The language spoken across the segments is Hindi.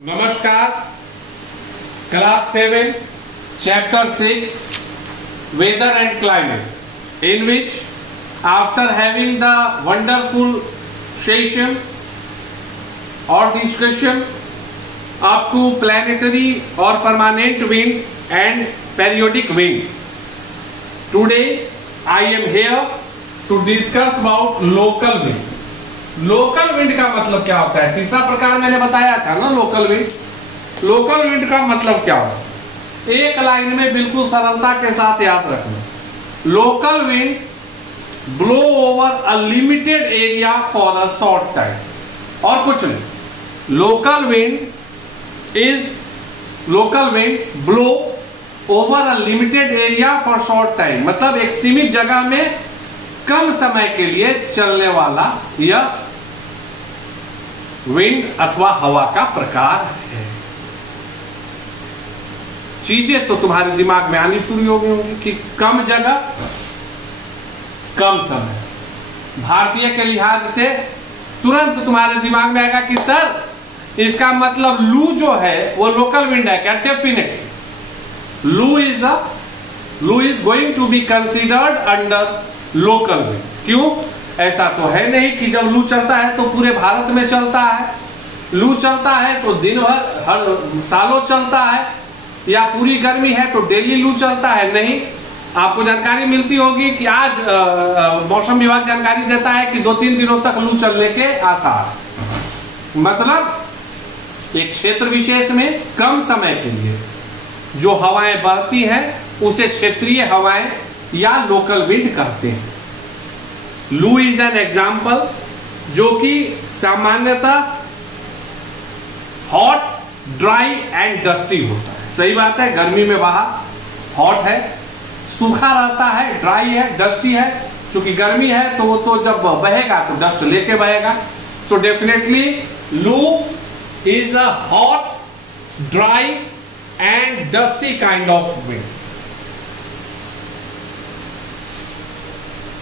नमस्कार। Class 7 chapter 6 weather and climate, in which after having the wonderful session or discussion up to planetary or permanent wind and periodic wind, today I am here to discuss about local wind. Local wind का मतलब क्या होता है? तीसरा प्रकार मैंने बताया था ना लोकल विंड। लोकल विंड का मतलब क्या होता है? एक लाइन में बिल्कुल सरलता के साथ याद रखना। Local wind blow over a limited area for a short time, और कुछ नहीं। Local winds blow over a limited area for short time, मतलब एक सीमित जगह में कम समय के लिए चलने वाला यह विंड अथवा हवा का प्रकार है। चीजें तो तुम्हारे दिमाग में आनी शुरू हो गई होंगी कि कम जगह कम समय। भारतीय के लिहाज से तुरंत तुम्हारे दिमाग में आएगा कि सर इसका मतलब लू जो है वो लोकल विंड है क्या? Definitely loo is going to be considered under local wind. क्यों? ऐसा तो है नहीं कि जब लू चलता है तो पूरे भारत में चलता है। लू चलता है तो दिन भर हर सालों चलता है, या पूरी गर्मी है तो डेली लू चलता है। नहीं, आपको जानकारी मिलती होगी कि आज मौसम विभाग जानकारी देता है कि 2-3 दिनों तक लू चलने के आसार। मतलब एक क्षेत्र विशेष में कम समय के लिए जो हवाएं बहती हैं उसे क्षेत्रीय हवाएं या लोकल विंड कहते हैं। लू इज एन एग्जाम्पल, जो कि सामान्यतः हॉट, ड्राई एंड डस्टी होता है। सही बात है, गर्मी में बाहर हॉट है, सूखा रहता है, ड्राई है, डस्टी है। क्योंकि गर्मी है तो वो तो जब बहेगा तो डस्ट लेके बहेगा। So definitely loo is a hot, dry and dusty kind of wind.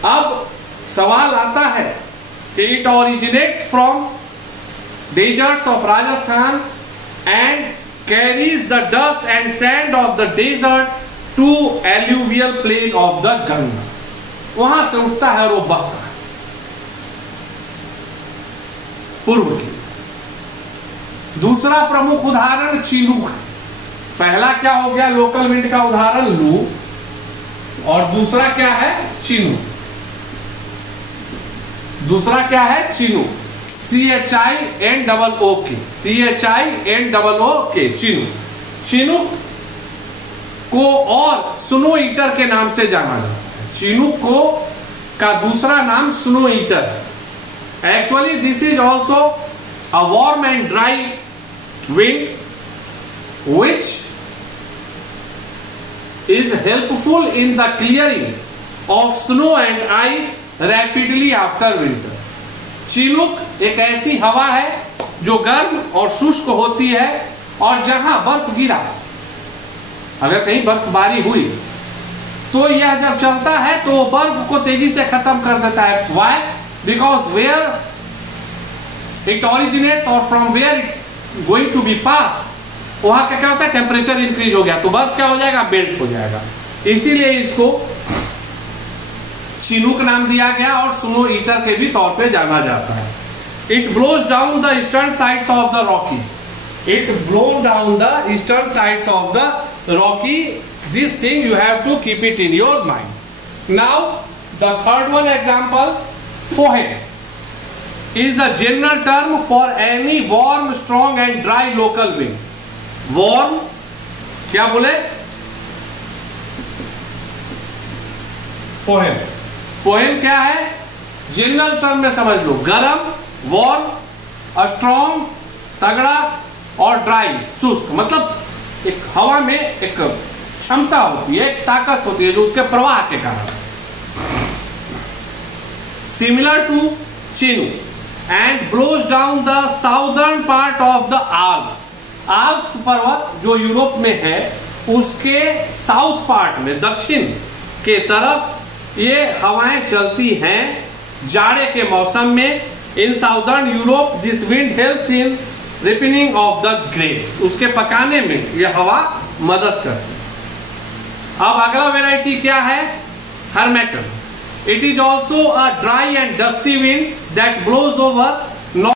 अब सवाल आता है कि it originates from deserts of Rajasthan and carries the dust and sand of the desert to alluvial plain of the Ganga. वहां से उठता है और वो बहता है पूर्व की। दूसरा प्रमुख उदाहरण चिनूक है। पहला क्या हो गया लोकल विंड का उदाहरण? लू। और दूसरा क्या है? चिनूक। दूसरा क्या है? Chinook. CHINOOK। CHINOOK Chinook. Chinook को और स्नो ईटर के नाम से जाना जाता है। चिनूक को का दूसरा नाम स्नो ईटर है। Actually this is also a warm and dry wind which is helpful in the clearing of snow and ice rapidly after winter। Chinook एक ऐसी हवा है जो गर्म और शुष्क होती है, और जहां बर्फ गिरा, अगर कहीं बर्फबारी हुई तो यह जब चलता है तो वो बर्फ को तेजी से खत्म कर देता है। Why? Because where it originates or from where it going to be passed, वहां क्या होता है? टेम्परेचर इंक्रीज हो गया तो बर्फ क्या हो जाएगा? मेल्ट हो जाएगा। इसीलिए इसको चिनूक नाम दिया गया और स्नो ईटर के भी तौर पे जाना जाता है। It blows down the eastern sides of the Rockies. It blow down the eastern sides of the Rocky. This thing you have to keep it in your mind. Now the third one example, foehn is a general term for any warm, strong and dry local wind। Warm क्या बोले? फोहेन। फोहेन क्या है? जनरल टर्म में समझ लो, गरम, वार्म, स्ट्रॉन्ग तगड़ा, और ड्राई शुष्क। मतलब एक हवा में एक क्षमता होती है, एक ताकत होती है जो उसके प्रवाह के कारण। Similar to chinook and blows down the southern part of the Alps. Alps पर्वत जो यूरोप में है उसके साउथ पार्ट में, दक्षिण के तरफ ये हवाएं चलती हैं जाड़े के मौसम में। इन southern Europe this wind helps in ripening of the grapes, उसके पकाने में यह हवा मदद करती है। अब अगला वेराइटी क्या है? Harmattan. It is also a dry and dusty wind that blows over